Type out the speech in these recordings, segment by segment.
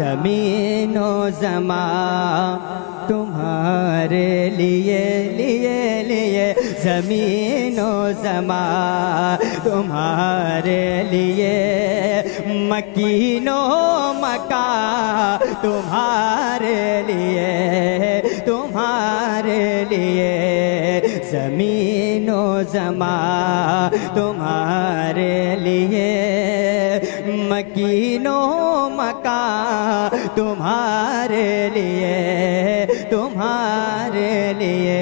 ज़मीनो ज़मा तुम्हारे लिए लिए लिए, ज़मीनो ज़मा तुम्हारे लिए, मकीनो मका तुम्हारे लिए तुम्हारे लिए, ज़मीनो ज़मा तुम्हारे लिए, मकीनो मका तुम्हारे लिए तुम्हारे लिए,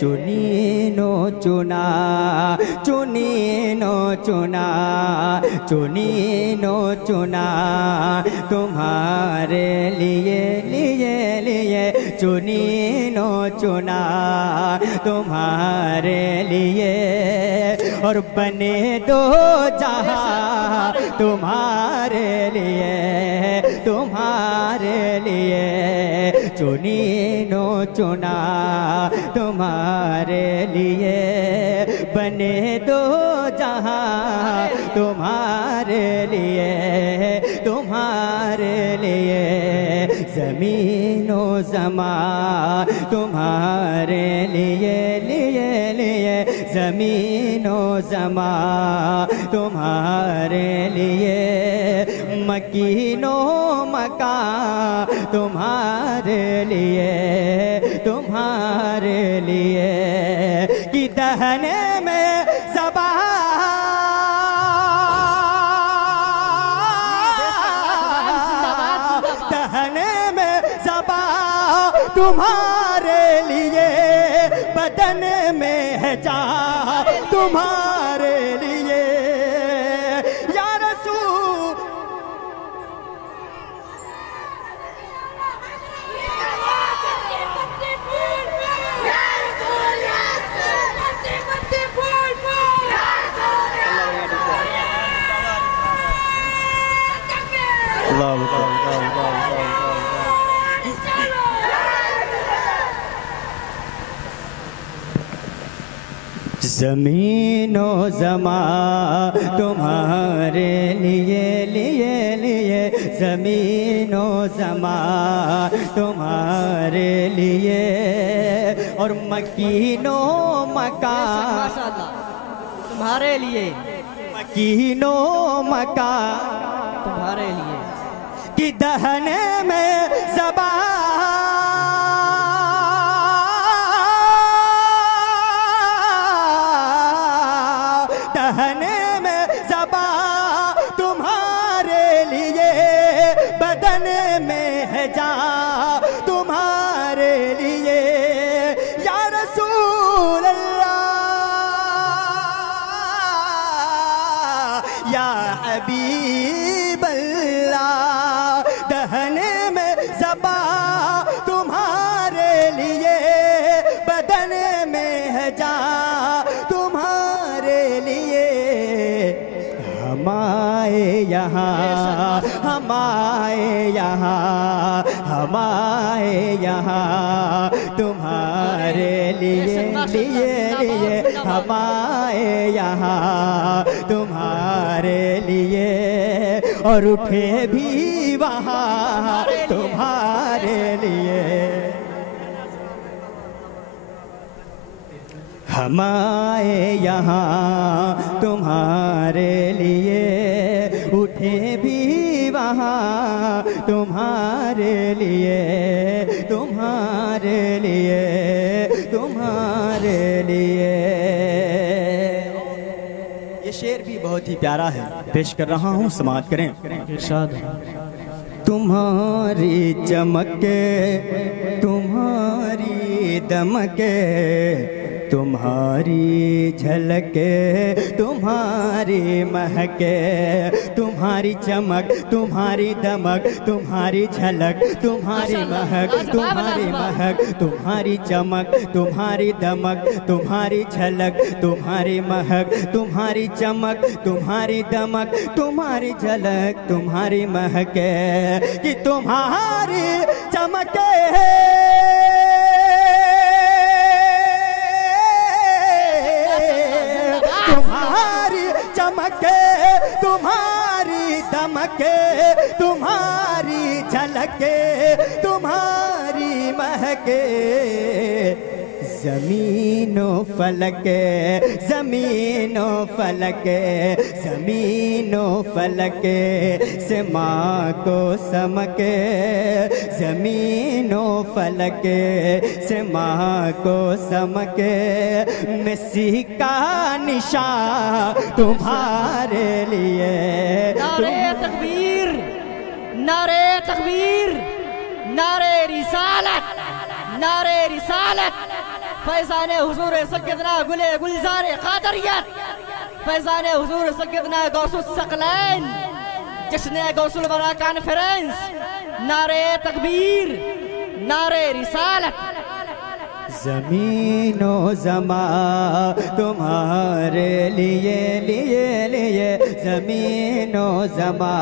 चुनीनो चुना चुनीनो चुना चुनीनो चुना तुम्हारे लिए लिए लिए, चुनीनो चुना तुम्हारे लिए, और बने दो जहां तुम्हारे लिए तुम्हारे लिए, चुनीनो चुना तुम्हारे लिए, बने दो जहां तुम्हारे लिए तुम्हारे लिए, ज़मीनो ज़मा तुम्हारे लिए लिए लिए, ज़मीनो ज़मा तुम्हारे लिए, मकीनो मका तुम्हारे लिए तुम्हारे लिए, कि दहने में ज़बा दहने में ज़बा तुम्हारे लिए, बदन में है जा तुम्हारे लिए, या रसूल ज़मीनो ज़मा तुम्हारे लिए लिए लिए, ज़मीनो ज़मा तुम्हारे लिए, और मकीनो मका तुम्हारे लिए, मकीनो मका तुम्हारे लिए, कि दहने में ज़बा दहने में ज़बा तुम्हारे लिए, बदन में है जा तुम्हारे लिए, या रसूल अल्लाह या हबीब अल्लाह, दहने में ज़बा तुम्हारे लिए, बदन में है जा तुम्हारे लिए, हमारे यहाँ हमारे यहाँ हमारे यहाँ तुम्हारे लिए लिए लिए, हमारे यहाँ तुम्हारे लिए, और उठे भी वहाँ तुम्हारे लिए, हमारे यहाँ तुम्हारे लिए, उठे भी वहाँ तुम्हारे लिए तुम्हारे लिए तुम्हारे लिए। ये शेर भी बहुत ही प्यारा है, पेश कर रहा हूँ, समाअत करें। इरशाद। तुम्हारी चमके तुम्हारी दमके तुम्हारी झलके तुम्हारी महके, तुम्हारी चमक तुम्हारी दमक तुम्हारी झलक तुम्हारी महक तुम्हारी महक, तुम्हारी चमक तुम्हारी दमक तुम्हारी झलक तुम्हारी महक तुम्हारी चमक तुम्हारी दमक तुम्हारी झलक तुम्हारी महके, कि तुम्हारी चमके तुम्हारी चमके तुम्हारी दमके तुम्हारी झलके तुम्हारी महके ज़मीनो फलके ज़मीनो फलके ज़मीनो फलके से माँ को समके ज़मीनो फलके से माँ को समके मसीह का निशान तुम्हारे लिए। नारे तकबीर, नारे तकबीर, नारे रिसालत, नारे रिसालत। फैज़ान हुज़ूर सय्यदना गुले गुलज़ार क़ादरियत, फैज़ान हुज़ूर सय्यदना गौसुस सकलैन, जश्न गौसुल वरा कॉन्फ्रेंस। नारे तकबीर, नारे रिसालत। ज़मीनो ज़मा तुम्हारे लिए लिए लिए ज़मीनो ज़मा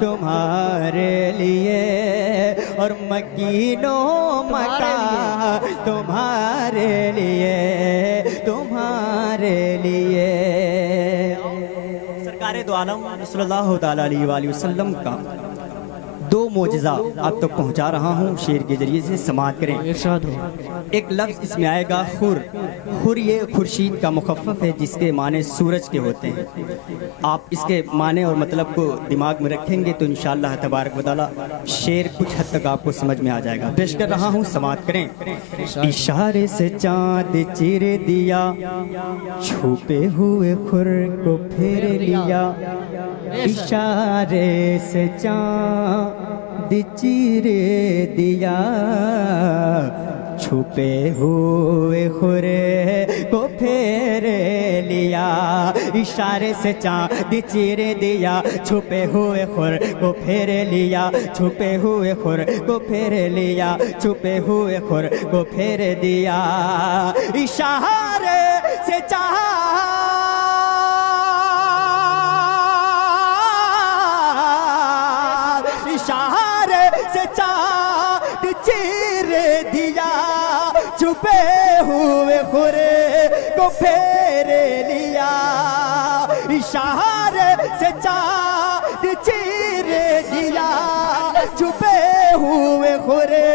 तुम्हारे लिए और मकीनो मका तुम्हारे लिए तुम्हारे लिए। सरकारे दो आलम सल्लल्लाहु तआला अलैहि वसल्लम का दो मोजज़ा आप तक पहुंचा रहा हूं, शेर के जरिए से समाअत करें। इरशाद हो। एक लफ्ज़ इसमें आएगा खुर। खुर ये खुर्शीद का मुखफ़्फ़फ़ है जिसके माने सूरज के होते हैं। आप इसके माने और मतलब को दिमाग में रखेंगे तो इंशाअल्लाह तबारक व तआला शेर कुछ हद तक आपको समझ में आ जाएगा। पेश कर रहा हूँ, समाअत करें। इशारे से चाँद चीर दिया, छुपे हुए खुर को फेर लिया। इशारे से चाँद चीर दिया, छुपे हुए खुरे को फेर लिया। इशारे से चाँद चीर दिया, छुपे हुए खुर को फेर लिया। छुपे हुए खुर को फेर लिया, छुपे हुए खुर को फेर दिया। इशारे से चाँद इशारे से चाँद चीर दिया, छुपे हुए खुरे को फेर लिया। इशारे से चाँद चीर दिया, छुपे हुए खुरे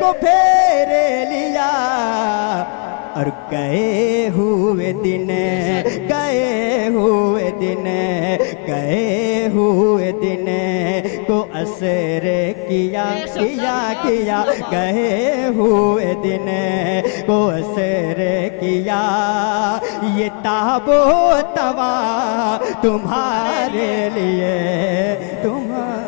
को फेर लिया। और गए हुए दिन, गए हुए दिन, गए हुए दिन को असर किया किया किया। गए हुए दिन को असर किया। ये ताबो तवा तुम्हारे लिए तुम्हारे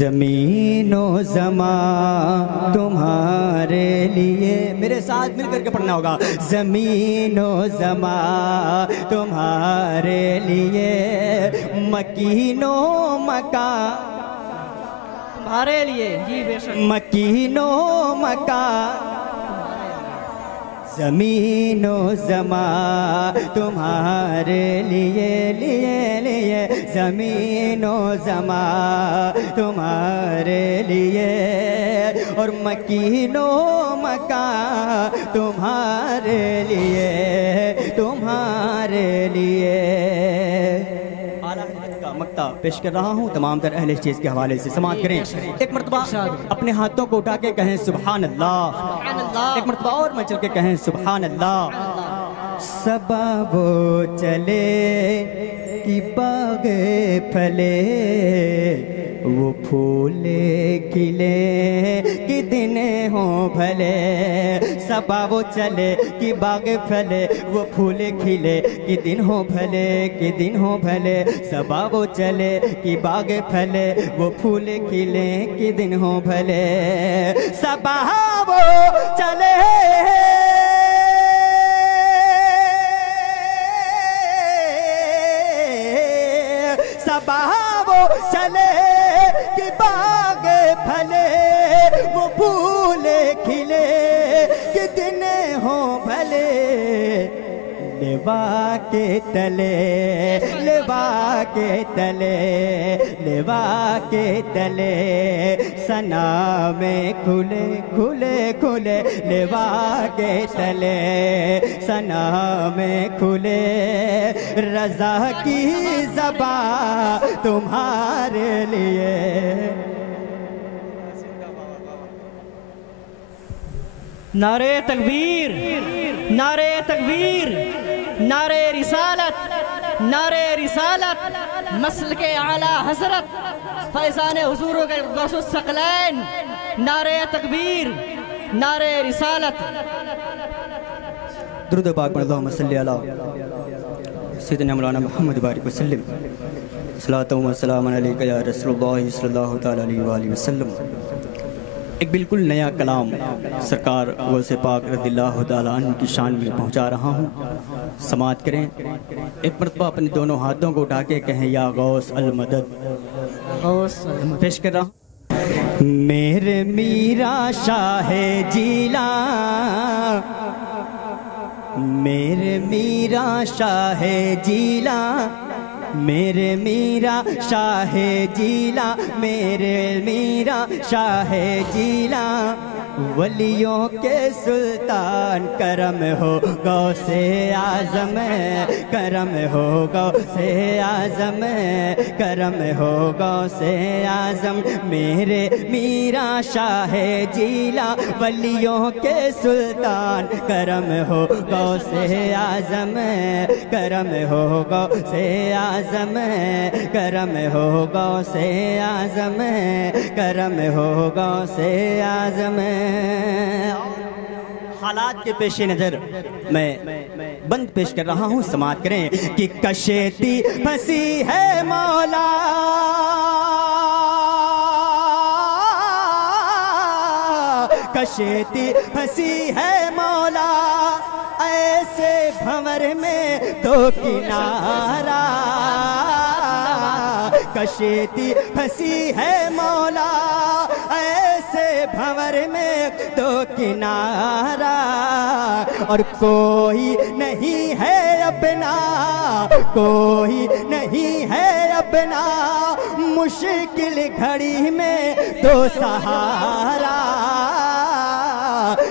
ज़मीनो ज़मा तुम्हारे लिए। मेरे साथ मिलकर के पढ़ना होगा। ज़मीनो ज़मा तुम्हारे लिए, मकीनो मका तुम्हारे लिए। जी बेशक। मकीनो मका ज़मीनो ज़मा तुम्हारे लिए लिए लिए। ज़मीनो ज़मा तुम्हारे लिए और मकीनो मका तुम्हारे लिए तुम्हारे लिए। मक्ता पेश कर रहा हूँ तमाम तर अहले चीज़ के हवाले से, समाअत करें। एक मरतबा अपने हाथों को उठा के कहें सुभान अल्लाह। एक मरतबा और मैं चल के कहें सुभान अल्लाह। सबा वो चले कि बाग फले, वो फूले खिले कि दिन हो भले। सबा वो चले कि बाग फले, वो फूले खिले कि दिन हो भले कि दिन हो भले। सबा वो चले कि बाग फले, वो फूले खिले कि दिन हो भले। सबा वो चले सबा वो चले कि बाग फले, वो फूले खिले कि दिन हो भले। लेवा के तले, लेवा के तले, लेवा के तले सना में खुले खुले खुले, लेवा के तले सना में खुले, रज़ा की ज़बा तुम्हारे लिए। नारे तकबीर, नारे तकबीर, नारे रिसालत, नारे रिसालत, मसल के आला हजरत फैज़ान हुज़ूर के गौसुस सकलैन, नारे तकबीर, नारे रिसालत। दुरूद पाक में अल्लाहुम्मा सल्ली अला सय्यिदना मौलाना मुहम्मद बारिक वसल्लम, सलातो व सलाम अलैका या रसूलुल्लाह सल्लल्लाहु तआला अलैहि वसल्लम। एक बिल्कुल नया कलाम सरकार गौसे पाक रज़ियल्लाहु तआला अन्हु की शान में पहुंचा रहा हूं, समाअत करें। एक मरतबा अपने दोनों हाथों को उठा के कहें या गौस अल मदद। पेश कर रहा हूं। मेरे मीरा शाह जीला, मेरे मीरा शाह जीला, मेरे मीरा शाह जीला, मेरे मीरा शाह जीला, वलियों के सुल्तान करम हो गौसे आज़म, करम हो गौसे आज़म, करम हो गौसे आज़म। मेरे मीरा शाह जीला, वलियों के सुल्तान करम हो गौसे आज़म, करम हो गौसे आज़म, करम हो गौसे आज़म, करम हो गौसे आज़म। हालात के पेश नजर मैं बंद पेश कर रहा हूं, समाअत करें कि कशेती फंसी है मौला, कशेती फंसी है मौला, ऐसे भंवर में दो किनारा, कशेती फंसी है मौला, ऐसे भंवर में दो किनारा, और कोई नहीं है अपना, कोई नहीं है अपना, मुश्किल घड़ी में दो सहारा,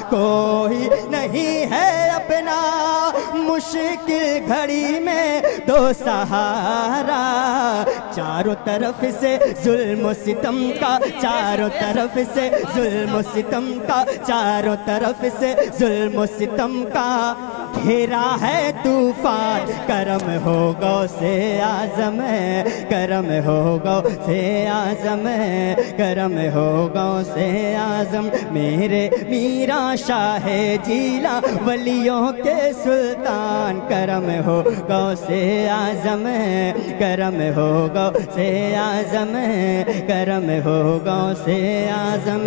कोई नहीं है अपना, मुश्किल घड़ी में दो सहारा। चारों तरफ से जुल्म सितम का, चारों तरफ से जुल्म सितम का, चारों तरफ से जुल्म सितम का घेरा है तूफान, करम हो गौसे आज़म, करम हो गौसे आज़म, करम हो गौसे आज़म। मेरे मीरा शाह जीला, वलियों के सुल्तान करम हो गौसे आज़म, करम हो गौसे आज़म, करम हो गौसे आज़म।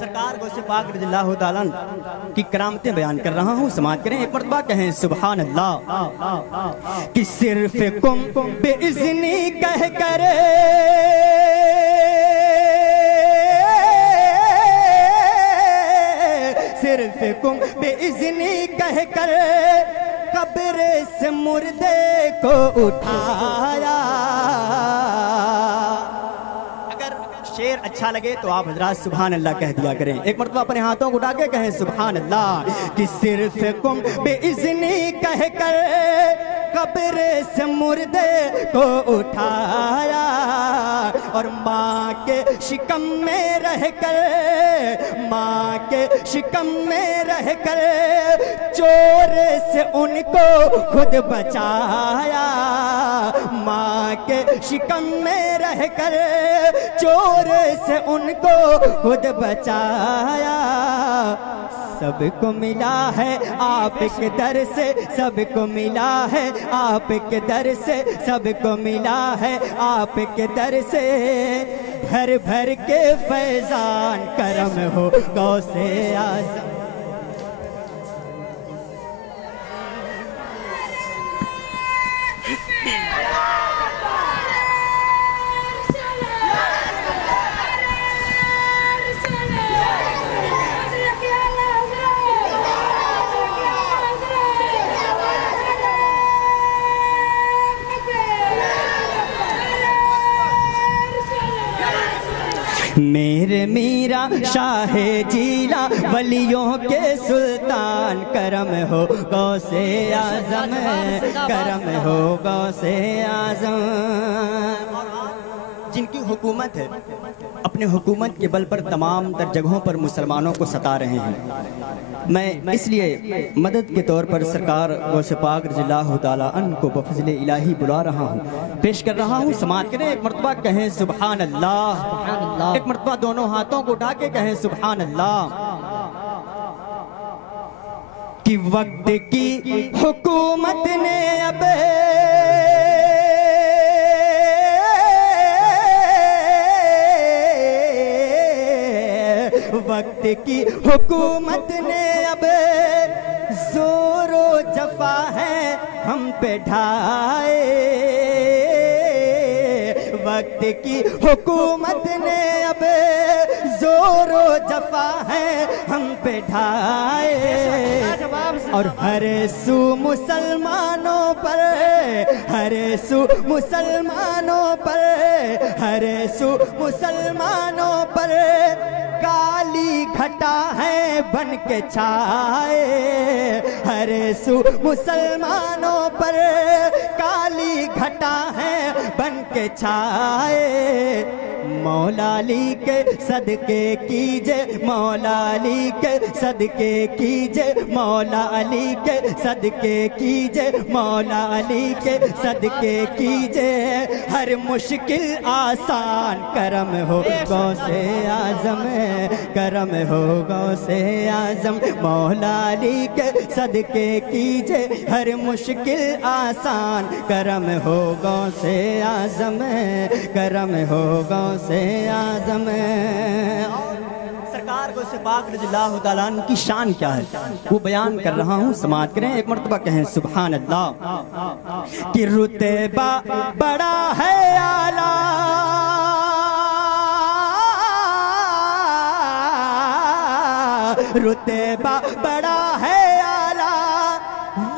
सरकार गौसे पाक रज़ियल्लाहु ताला अन्हु की करामतें बयान कर रहा हूँ, समाअत करें। एक मरतबा कहें सुभान अल्लाह। कि सिर्फ कुम बेइज़्नी कह कर, सिर्फ कुम बेइज़्नी कह कर कब्र से मुर्दे को उठाया। शेर अच्छा लगे तो आप हजरात सुभान अल्लाह कह दिया करें। एक मरतबा अपने हाथों को उठा के कहें सुभान अल्लाह। कि सिर्फ कुम बेइज़्नी कह कर कब्र से मुर्दे को उठाया, और माँ के शिकम में रह कर, माँ के शिकम में रह कर चोर से उनको खुद बचाया। माँ के शिकम में रह कर चोर से उनको खुद बचाया। सबको मिला है आपके दर से, सबको मिला है आपके दर से, सबको मिला है आपके दर से। भर भर के फैजान करम हो गौसे आज़म। मेरे मीरा शाह जीला वलियों के सुल्तान, करम हो गौसे आजम, करम हो गौसे आजम। जिनकी हुकूमत है, अपने हुकूमत के बल पर तमाम तर जगहों पर मुसलमानों को सता रहे हैं। मैं इसलिए मदद के तौर पर सरकार गौसे पाक रज़ियल्लाहु ताला अन्हु को बफ़ज़्ल इलाही बुला रहा हूँ, पेश कर रहा हूँ। समाअत करें, एक मरतबा कहें सुभान अल्लाह, एक मरतबा दोनों हाथों को उठा के कहें सुभान अल्लाह। कि वक्त की हुकूमत ने अब वक्त की हुकूमत ने अब जोरो जफा है हम पे ढाए, वक्त की हुकूमत ने अब जोरो जफा है हम पे ढाए। और हर सू मुसलमानों पर, हर सू मुसलमानों पर, हर सू मुसलमानों पर काली घटा है बन के छाए, हर सू मुसलमानों पर काली घटा है बन के छाए। मौला अली के सदके कीजे, मौला अली के सदके कीजे, मौला अली के सदके कीजे, मौला अली के सदके कीजे। हर मुश्किल आसान करम हो गौसे आजम, करम हो गौसे आजम। मौला अली के सदके कीजे, हर मुश्किल आसान करम हो गौसे आजम, करम हो गौसे आजम। सरकार गौसे पाक रज़ियल्लाहु ताला अन्हु की शान क्या है वो बयान कर रहा हूँ। समाअत करें, एक मरतबा कहें सुभान अल्लाह। कि रुतबा बड़ा है आला, रुतबा बड़ा है आला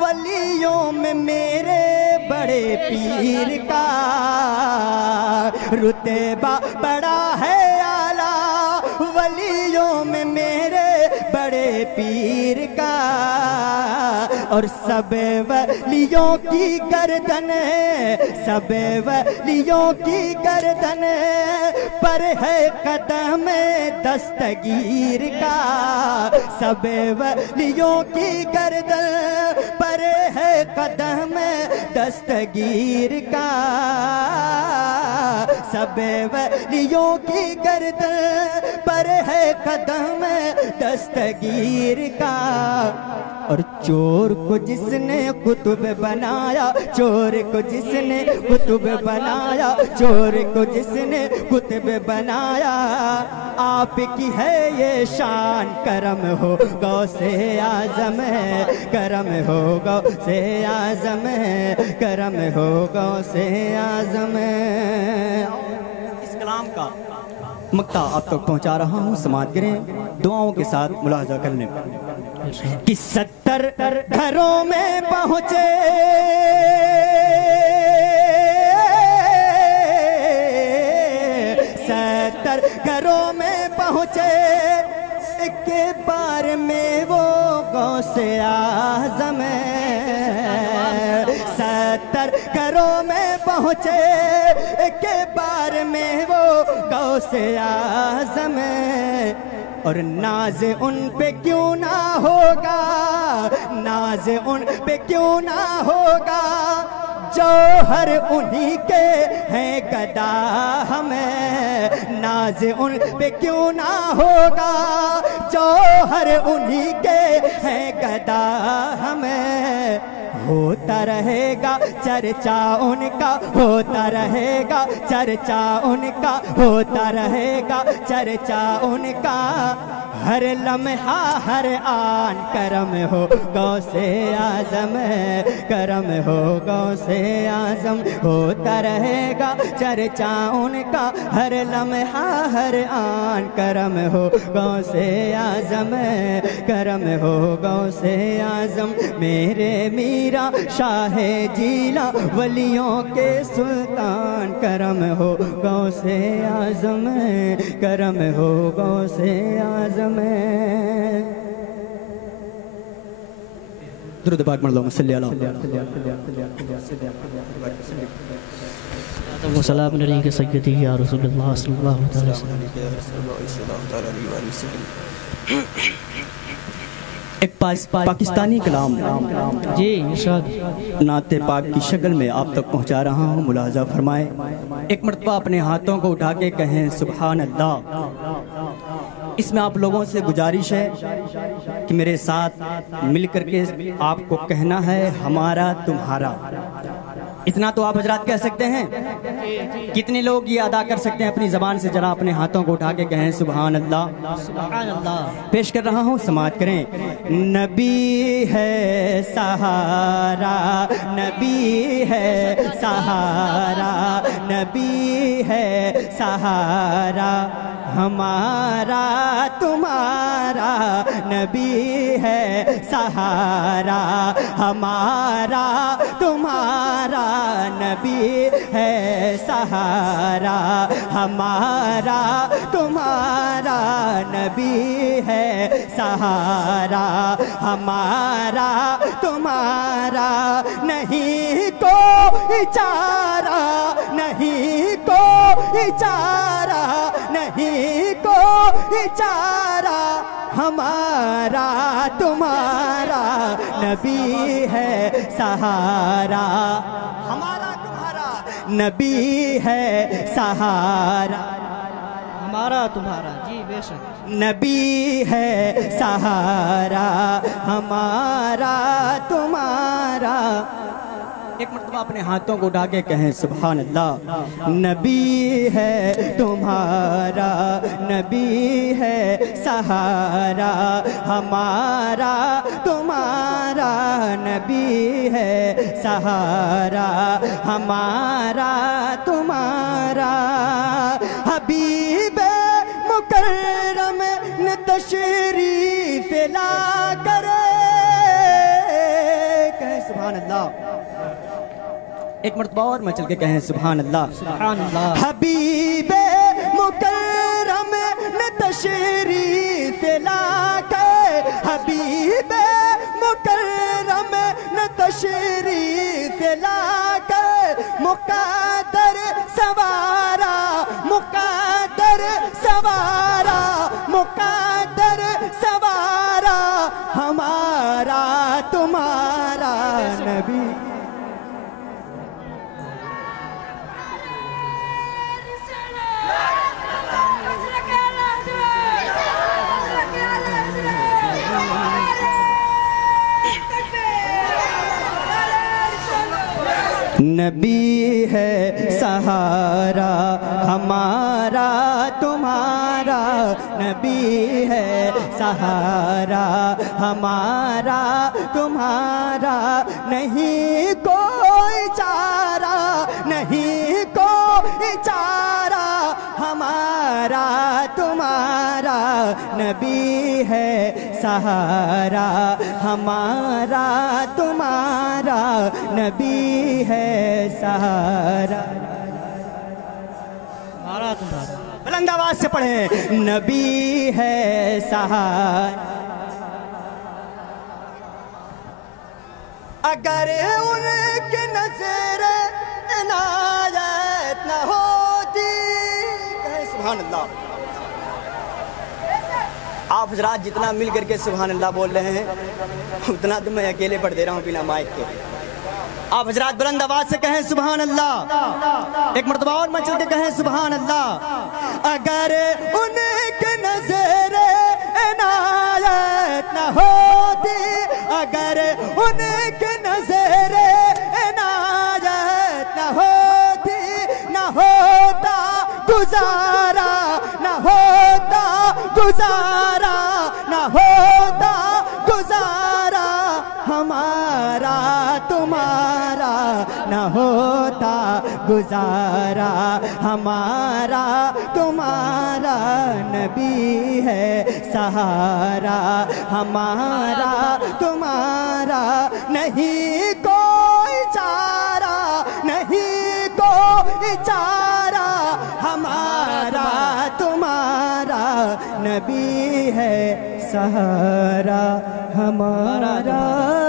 वलियों में मेरे बड़े पीर का, रुतबा बड़ा है आला वलियों में मेरे बड़े पीर का। और सब वलियों की गर्दन, सब वलियों की गर्दन पर है कदम दस्तगीर का, सब वलियों की गर्दन पर है कदम दस्तगीर का, सब वलियों की गर्दन पर है कदम दस्तगीर का। और चोर को जिसने कुतुब बनाया, चोर को जिसने कुतुब बनाया, चोर को जिसने कुतुब बनाया, आपकी है ये शान, करम हो गौसे आजम, करम हो गौसे आजम, करम हो गौसे आजम। इस कलाम का मक्ता आप तक पहुंचा रहा हूँ। समाअत करें, दुआओं के साथ मुलाहजा कर लें। कि 70 घरों में पहुंचे, 70 घरों में पहुंचे, के बार में वो गौसे आजम, 70 घरों में पहुंचे, के बार में वो गौसे आजम। और नाज उन पे क्यों ना होगा, नाज उन पे क्यों ना होगा, जो हर उन्हीं के हैं गदा हमें, नाज उन पे क्यों ना होगा, जो हर उन्हीं के हैं गदा हमें। होता रहेगा चर्चा उनका, होता रहेगा चर्चा उनका, होता रहेगा चर्चा उनका, हर लम्हा हर आन करम हो गौसे आजम, करम हो गौसे आजम, होता रहेगा चर्चा उनका हर लम्हा हर आन, करम हो गौसे आजम, करम हो गौसे आजम, मेरे मीरा शाह जीला वलियों के सुल्तान, करम हो गौसे आजम, करम हो गौसे आजम। दुरूद पाक पढ़ लो, सल्लल्लाहु सलाम अलैहि सय्यदी या रसूलल्लाह सल्लल्लाहु अलैहि वसल्लम। एक पाकिस्तानी कलाम जी इरशाद नाते पाक की शक्ल में आप तक पहुंचा रहा हूं, मुलाजा फरमाए। एक मरतबा अपने हाथों को उठा के कहें सुभान अल्लाह। इसमें आप लोगों से गुजारिश है कि मेरे साथ मिलकर के आपको कहना है हमारा तुम्हारा। इतना तो आप हजरात कह सकते हैं। कितने लोग ये अदा कर सकते हैं अपनी जबान से? जरा अपने हाथों को उठा के कहें सुभान अल्लाह। सुभान अल्लाह। पेश कर रहा हूँ, समाअत करें। नबी है सहारा, नबी है सहारा, नबी है सहारा, हमारा तुम्हारा, नबी है सहारा, हमारा तुम्हारा, नबी है सहारा, हमारा तुम्हारा, नबी है सहारा, हमारा तुम्हारा, नहीं कोई चारा, नहीं कोई चारा, नहीं कोई चारा, हमारा तुम्हारा, नबी है सहारा, हमारा तुम्हारा, नबी है सहारा, हमारा तुम्हारा। जी बेशक। नबी है सहारा, हमारा तुम्हारा। एक मरतबा अपने हाथों को उठा के कहें सुभान अल्लाह। नबी है तुम्हारा, नबी है सहारा, हमारा तुम्हारा, नबी है सहारा, हमारा तुम्हारा, हबीब मुकर्रम ने तशरीफ ला करे। कहें सुभान अल्लाह। एक मरतबा और मैं चल के कहें सुभान अल्लाह। सुभान अल्लाह। हबीब मुकर्रम ने तशरीफ ला के, हबीब मुकर्रम ने तशरीफ ला के, मुक़द्दर सवारा, मुक़द्दर सवारा, मुक़द्दर सवारा, हमारा तुम्हारा, नबी नबी है सहारा, हमारा तुम्हारा, नबी है सहारा, हमारा तुम्हारा, नहीं कोई चारा, नहीं कोई चारा, हमारा तुम्हारा, नबी है सहारा, हमारा तुम्हारा, नबी है सहारा, हमारा तुम्हारा। बुलंद आवाज से पढ़े। नबी है सहारा, अगर उनकी नजर इनायत न होती। कहे सुभान अल्लाह। आप हजरात जितना मिल करके सुभान अल्लाह बोल रहे हैं उतना तो मैं अकेले पढ़ दे रहा हूँ बिना माइक के। आप हजरात बुलंद आवाज से कहें सुभान अल्लाह। एक मरतबा और मचल के कहें सुभान अल्लाह। अगर उनकी नजर इनायत न होती, अगर उनकी नजर इनायत न होती, न होता गुजारा, न होता गुजारा, गुजारा हमारा तुम्हारा न होता गुजारा हमारा तुम्हारा नबी है सहारा हमारा तुम्हारा नहीं कोई चारा नहीं कोई चारा हमारा तुम्हारा नबी है सहारा हमारा